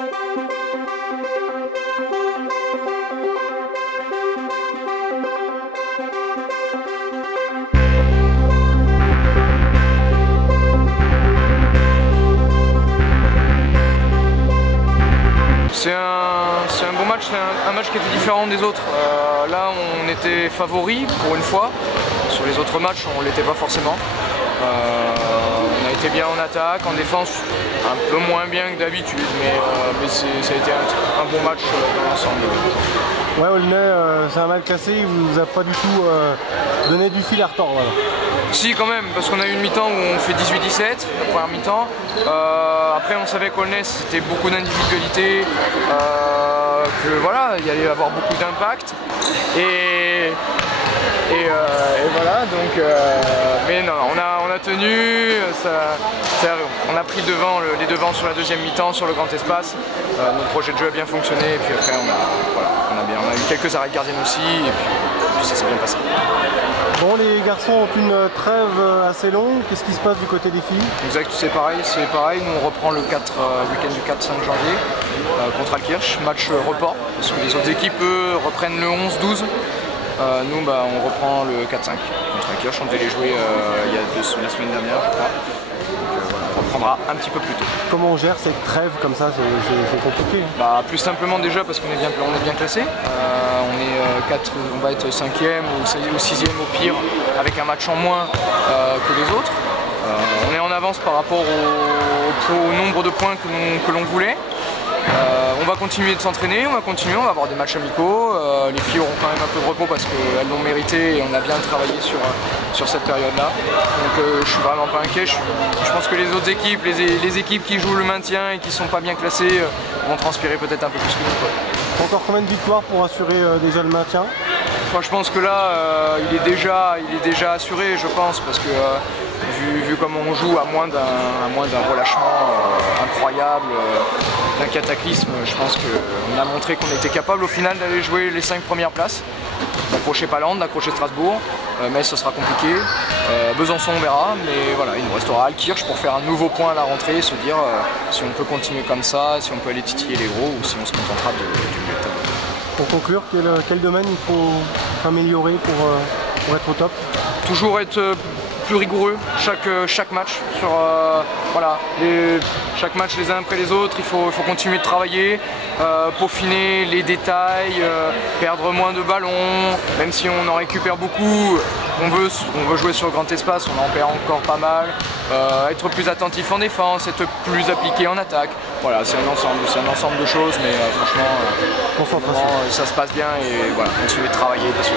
C'est un bon match, c'est un match qui était différent des autres. Là on était favori pour une fois, sur les autres matchs on ne l'était pas forcément. On a été bien en attaque, en défense un peu moins bien que d'habitude, mais ça a été un bon match dans l'ensemble. Ouais, Aulnay, c'est un mal classé, il vous a pas du tout donné du fil à retordre. Voilà. Si quand même, parce qu'on a eu une mi-temps où on fait 18-17, la première mi-temps. Après on savait qu'Aulnay c'était beaucoup d'individualité, que voilà, il y allait avoir beaucoup d'impact. Et voilà, donc mais non, on a tenu, on a pris les devants sur la deuxième mi-temps, sur le grand espace. Notre projet de jeu a bien fonctionné, et puis après on a eu quelques arrêts de gardienne aussi, et puis ça s'est bien passé. Bon, les garçons ont une trêve assez longue, qu'est-ce qui se passe du côté des filles? Exact, c'est pareil, nous on reprend le week-end du 4-5 janvier contre Altkirch, match report, parce que les autres équipes eux reprennent le 11-12. Nous on reprend le 4-5 contre Altkirch, on devait les jouer il y a la semaine dernière je crois. Donc, voilà, on reprendra un petit peu plus tôt. Comment on gère cette trêve comme ça? C'est compliqué. Plus simplement déjà parce qu'on est bien classé. On va être 5e ou 6e au pire avec un match en moins que les autres. On est en avance par rapport au nombre de points que l'on voulait. On va continuer de s'entraîner, on va avoir des matchs amicaux. Les filles auront quand même un peu de repos parce qu'elles l'ont mérité et on a bien travaillé sur cette période-là. Donc je suis vraiment pas inquiet. Je pense que les autres équipes, les équipes qui jouent le maintien et qui sont pas bien classées vont transpirer peut-être un peu plus que nous. Encore combien de victoires pour assurer déjà le maintien? Je pense que là, il est déjà assuré, je pense, parce que vu comment on joue, à moins d'un relâchement incroyable, d'un cataclysme, je pense qu'on a montré qu'on était capable au final d'aller jouer les 5 premières places, d'accrocher Pallande, d'accrocher Strasbourg, mais ce sera compliqué. Besançon on verra, mais voilà, il nous restera Altkirch pour faire un nouveau point à la rentrée et se dire si on peut continuer comme ça, si on peut aller titiller les gros ou si on se contentera du milieu de tableau. Pour conclure, quel domaine il faut améliorer pour être au top? Toujours être plus rigoureux chaque match sur chaque match les uns après les autres. Il faut continuer de travailler, peaufiner les détails, perdre moins de ballons, même si on en récupère beaucoup. On veut jouer sur le grand espace, on en perd encore pas mal. Être plus attentif en défense, être plus appliqué en attaque. Voilà, c'est un ensemble de choses, mais franchement, ça se passe bien et voilà, continuer de travailler parce que